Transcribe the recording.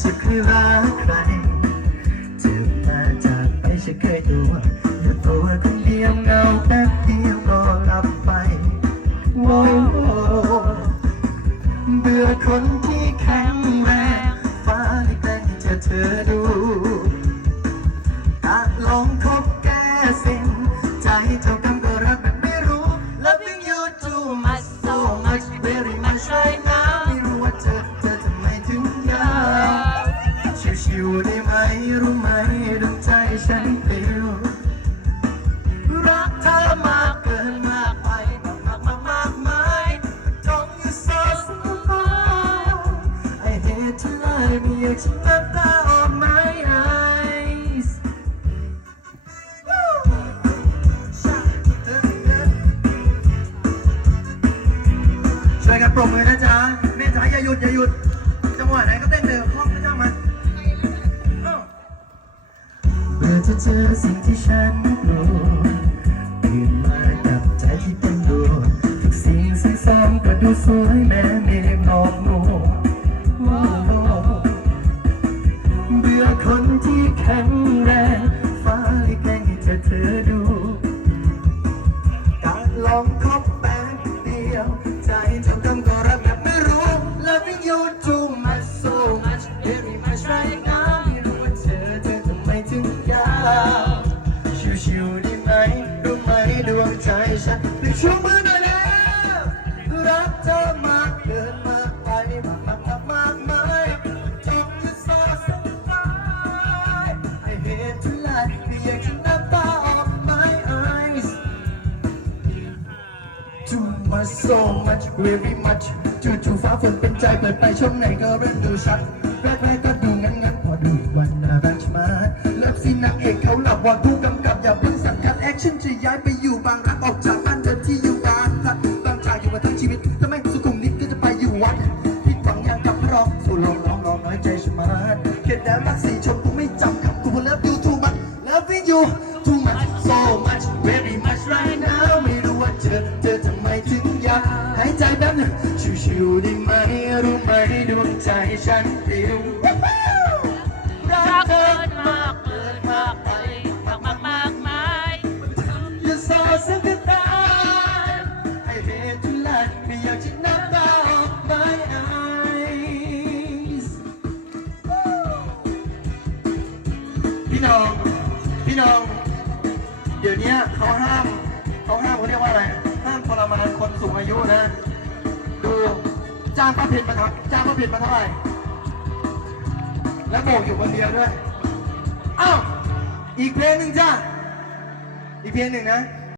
จะเคยรักใครจะมาจากไปฉันเคยตัวอยู่ตัวคนเดียวเงาแป๊บเดียวก็หลับไปโอ้เบื่อคนที่แข็งแรงฟ้าลิแกล้งจะเธอดูอาจลองคบแก้สิ้นใจเธอ ชิวๆได้ไหมรู้ไหมดวงใจฉันเปลิวรักเธอมากเกินมากไปมากมากมากมายจง you so so I hate to lie ม่อยากจะน้ำตาออก my eyes ช่วยกันปรบมือนะจ๊ะแม่จ๋าอย่าหยุดอย่าหยุดจังหวะไหนก็เต้นเดิมคล่องนะจ๊ะมัน จะเจอสิ่งที่ฉันกลัวตื่นมากับใจที่เป็นดวงทุกสิ่งสิ่งสอนก็ดูสวยแม้เมฆหมอกมัวโอ้โหเบื่อคนที่แข็งแรงฟ้าเลยแกล้งให้เธอเธอดู การลอง ชูมือหน่อยแล้วรักเธอมากเกินมากไปมากมากมากมากมายจงจะสาสบาย I hate to lie ไม่อยากจะน้ำตาออก my eyes too much so much very much จู่ๆฟ้าฝนเป็นใจเปิดไปช่วงไหนก็เริ่มดูชัดแรกๆก็ดูงั้นงั้นพอดูวันน่ารักชะมัดเลิฟซีนนางเอกเขาหลับวอนผู้กำกับอย่าเพิ่งสั่งคัดแอคชั่นจะย้ายไป แล้วรักสีชมพูไม่จำคำกูเลิฟยูทูมั loving you too much so much very much right now ไม่รู้ว่าเธอเธอทำไมถึงอยากหายใจแบบนึงชิวๆได้ไหมรู้ไหมดวงใจฉันเปลี่ยว พี่น้อง เดี๋ยวนี้เขาห้ามเขาห้ามเขาเรียกว่าอะไรห้ามทรมานคนสูงอายุนะ ดูจ้างป้าเพ็ญมาครับจ้างป้าเพ็ญมาเท่าไหร่แล้วโบกอยู่คนเดียวด้วยอ้าวอีกเพลงหนึ่งจ้าอีกเพลงหนึ่งนะ